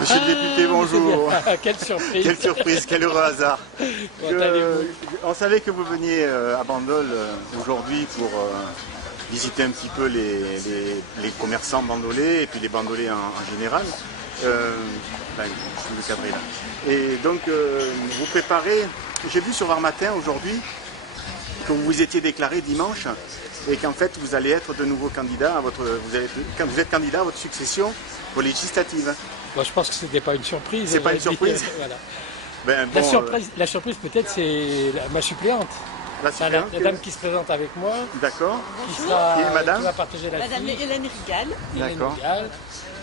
Monsieur le député, bonjour. Quelle surprise. Quelle surprise, quel heureux hasard. On savait que vous veniez à Bandol aujourd'hui pour visiter un petit peu les commerçants bandolais et puis les bandolais en général. Je suis le cadré là. Et donc vous préparez, j'ai vu sur Var Matin aujourd'hui que vous vous étiez déclaré dimanche et qu'en fait vous allez être de nouveau candidat à vous êtes candidat à votre succession aux législatives. Moi, je pense que ce n'était pas une surprise. C'est pas une surprise. Voilà. Ben, bon, la surprise peut-être c'est ma suppléante. La dame qui se présente avec moi. D'accord. Qui va partager la Madame fille. Hélène Rigal. D'accord.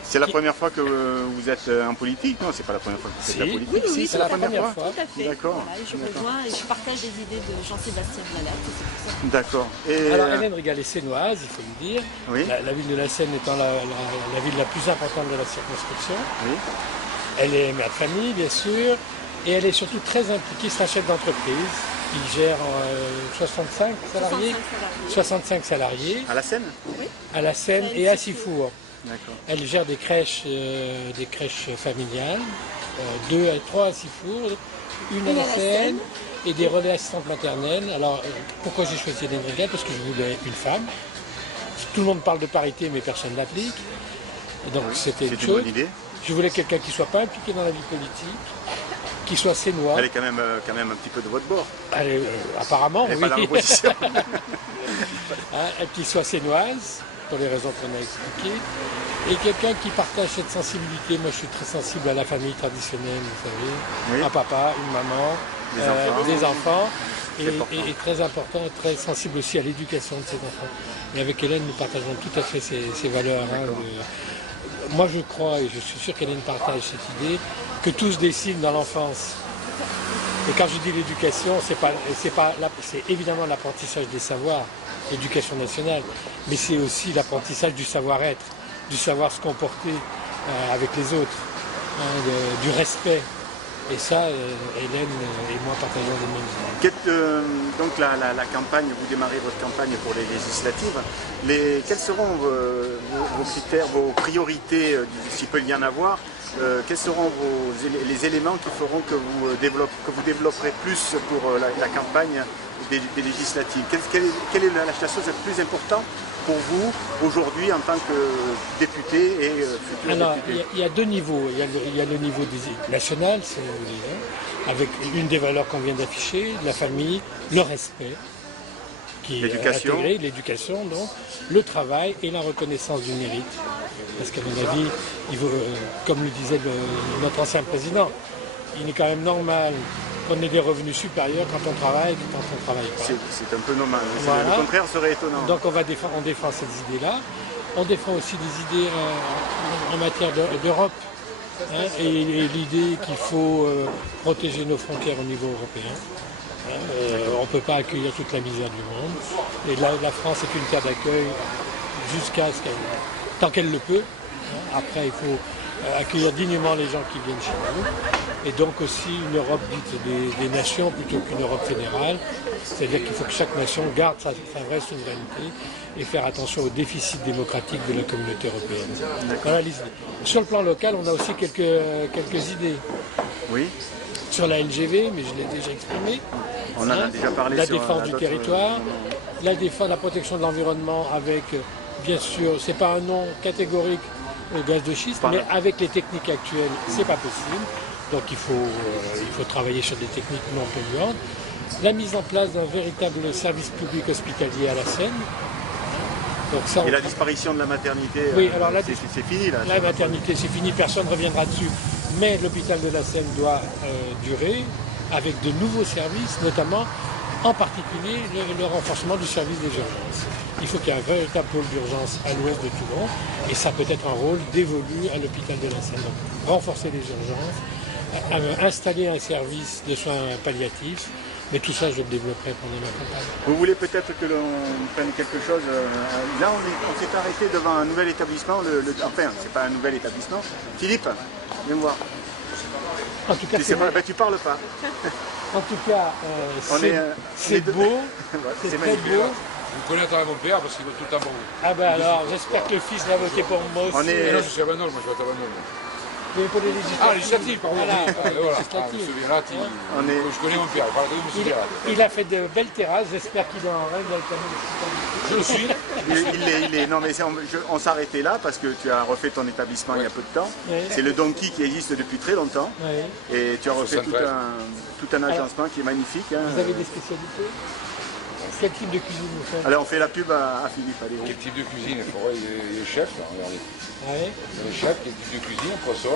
C'est la première fois que vous êtes en politique? Non, c'est pas la première fois que vous faites la politique. Oui, c'est la première fois. Tout à fait. D'accord. Voilà, je rejoins et je partage des idées de Jean-Sébastien Malade. D'accord. Alors Hélène Rigal est sénoise, il faut le dire. Oui. La ville de la Seine étant la ville la plus importante de la circonscription. Oui. Elle est mère de famille, bien sûr. Et elle est surtout très impliquée, c'est un chef d'entreprise. Il gère 65 salariés. 65 salariés. À la Seine? Oui. À la Seine et à Sifour. D'accord. Elle gère des crèches familiales, 2 à 3 à Sifour, une à la Seine et des relais assistantes maternelles. Alors pourquoi j'ai choisi Hélène Rigal? Parce que je voulais une femme. Tout le monde parle de parité mais personne ne l'applique. Et donc c'était une chose. Bonne idée. Je voulais quelqu'un qui ne soit pas impliqué dans la vie politique, qui soit sénois. Elle est quand même un petit peu de votre bord. Apparemment, elle oui. Pas dans l'opposition. Qui soit sénoise, pour les raisons qu'on a expliquées, et quelqu'un qui partage cette sensibilité. Moi, je suis très sensible à la famille traditionnelle, vous savez, oui. un papa, une maman, des enfants, et très important, très sensible aussi à l'éducation de ces enfants. Et avec Hélène, nous partageons tout à fait ces valeurs. Moi, je crois, et je suis sûr qu'Hélène partage cette idée, que tout se dessine dans l'enfance. Et quand je dis l'éducation, c'est évidemment l'apprentissage des savoirs, l'éducation nationale, mais c'est aussi l'apprentissage du savoir-être, du savoir se comporter avec les autres, du respect. Et ça, Hélène et moi partageons les mêmes idées. Donc la campagne, vous démarrez votre campagne pour les législatives. Quels seront vos critères, vos priorités, s'il peut y en avoir? Quels seront les éléments qui feront que vous développerez plus pour la campagne des législatives? Quelle est la chose la plus importante pour vous aujourd'hui en tant que député et futur député? Il y a deux niveaux. Il y a le niveau national, si vous voulez, avec une des valeurs qu'on vient d'afficher, la famille, le respect, qui est intégré, l'éducation, donc, le travail et la reconnaissance du mérite. Parce qu'à mon avis, comme le disait notre ancien président, il est quand même normal qu'on ait des revenus supérieurs quand on travaille que quand on ne travaille pas. C'est un peu normal. Voilà. Le contraire serait étonnant. Donc on défend ces idées-là. On défend aussi des idées en matière d'Europe. Et l'idée qu'il faut protéger nos frontières au niveau européen. On ne peut pas accueillir toute la misère du monde. Et la France est une terre d'accueil tant qu'elle le peut. Après, il faut accueillir dignement les gens qui viennent chez nous. Et donc aussi une Europe dite des nations plutôt qu'une Europe fédérale. C'est-à-dire qu'il faut que chaque nation garde sa vraie souveraineté et faire attention au déficit démocratique de la communauté européenne. Voilà les idées. Sur le plan local, on a aussi quelques idées. Oui. Sur la LGV, mais je l'ai déjà exprimé. On en a déjà parlé. La défense du territoire, la protection de l'environnement avec, bien sûr, c'est pas un nom catégorique au gaz de schiste, mais avec les techniques actuelles, c'est pas possible. Donc il faut travailler sur des techniques non polluantes. La mise en place d'un véritable service public hospitalier à la Seine. Donc ça, et la disparition de la maternité, oui, alors là, c'est fini là. La maternité, c'est fini, personne ne reviendra dessus. Mais l'hôpital de la Seine doit durer avec de nouveaux services, notamment en particulier le renforcement du service des urgences. Il faut qu'il y ait un véritable pôle d'urgence à l'ouest de Toulon, et ça peut être un rôle dévolu à l'hôpital de la Seine. Donc, renforcer les urgences, installer un service de soins palliatifs, mais tout ça je le développerai pendant ma campagne. Vous voulez peut-être que l'on prenne quelque chose, là on s'est arrêté devant un nouvel établissement, enfin c'est pas un nouvel établissement. Philippe, viens me voir. En tout cas, tu parles pas. En tout cas, c'est beau, c'est très beau, Vous connaîtrez mon père parce qu'il va tout le temps pour vous. Ah ben alors, j'espère que le fils va voter pour moi aussi. On est- Non, je suis à Bandol, moi je vais à Bandol. Mais pour les législatives. Ah, législative, pardon. Voilà, Oui, pour les voilà. législatives. M. Virat, On est- je connais mon père, il parle de M. Virat. Il a fait de belles terrasses, j'espère qu'il en rêve avec la municipalité. Je le suis. Il est. Non, mais on s'arrêtait là parce que tu as refait ton établissement il y a peu de temps. Oui. C'est le Donkey qui existe depuis très longtemps. Oui. Et tu as refait tout 73. un agencement qui est magnifique. Hein. Vous avez des spécialités? Quel type de cuisine vous faites? Allez, on fait la pub à Philippe. Allez, Quel type de cuisine? Il faudrait, il est chef, là, regardez. Oui. Il est chef, quel type de cuisine, poisson.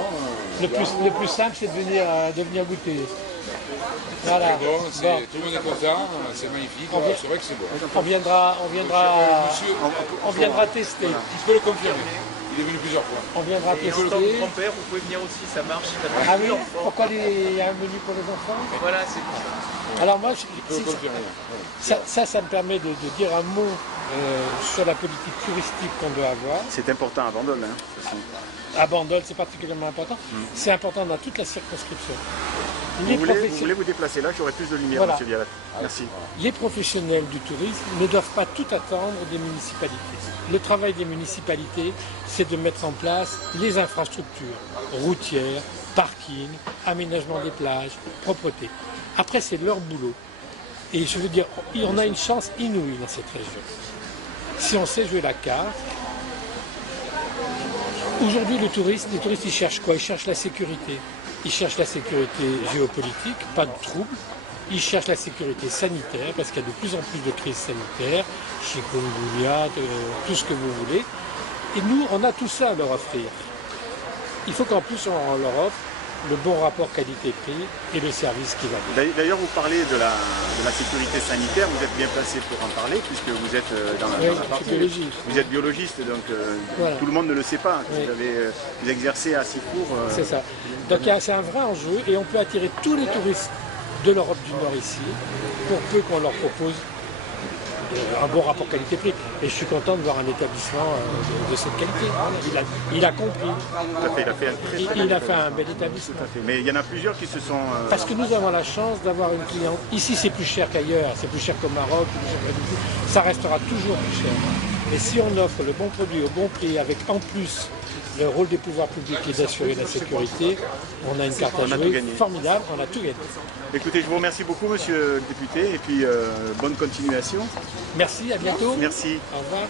Le plus simple, c'est de venir goûter. Voilà. Bon, Bon. tout le monde est content, c'est magnifique, c'est vrai que c'est bon. On viendra tester. Je peux le confirmer. Il est venu plusieurs fois. On viendra Et tester. autant que grand-père, vous pouvez venir aussi, ça marche. Ah oui? Pourquoi il y a un menu pour les enfants? Voilà, c'est pour ça. Alors moi, Je peux le confirmer. ça me permet de dire un mot sur la politique touristique qu'on doit avoir. c'est important à Bandol. Hein, de toute façon. À Bandol, c'est particulièrement important. C'est important dans toute la circonscription. Vous voulez vous déplacer là, j'aurai plus de lumière, Voilà. monsieur Vialat. Merci. Les professionnels du tourisme ne doivent pas tout attendre des municipalités. Le travail des municipalités, c'est de mettre en place les infrastructures routières, parking, aménagement des plages, propreté. Après, c'est leur boulot. Et je veux dire, on a une chance inouïe dans cette région. Si on sait jouer la carte, aujourd'hui, les touristes, ils cherchent quoi? Ils cherchent la sécurité. Ils cherchent la sécurité géopolitique, pas de troubles. Ils cherchent la sécurité sanitaire, parce qu'il y a de plus en plus de crises sanitaires, chikungunya, tout ce que vous voulez. Et nous, on a tout ça à leur offrir. Il faut qu'en plus, on leur offre le bon rapport qualité-prix et le service qui va bien. D'ailleurs, vous parlez de la sécurité sanitaire, vous êtes bien placé pour en parler, puisque vous êtes dans la Oui, partie. je suis biologiste. Vous êtes biologiste, donc Voilà. tout le monde ne le sait pas. Oui. Vous exercez à Sifour. C'est ça. Donc c'est un vrai enjeu et on peut attirer tous les touristes de l'Europe du Nord ici, pour peu qu'on leur propose un bon rapport qualité-prix. Et je suis content de voir un établissement de cette qualité. Il a compris. Tout à fait, il a fait un très, très Il bel a fait un établissement. bel établissement. Tout à fait. Mais il y en a plusieurs qui se sont. Parce que nous avons la chance d'avoir une cliente. Ici, c'est plus cher qu'ailleurs. C'est plus cher qu'au Maroc, plus cher qu'à Djibouti. Ça restera toujours plus cher. Mais si on offre le bon produit au bon prix, avec en plus le rôle des pouvoirs publics qui est d'assurer la sécurité, on a une carte à On a tout jouer gagné. formidable. On a tout gagné. Écoutez, je vous remercie beaucoup, monsieur le député, et puis bonne continuation. Merci, à bientôt. Merci. Au revoir.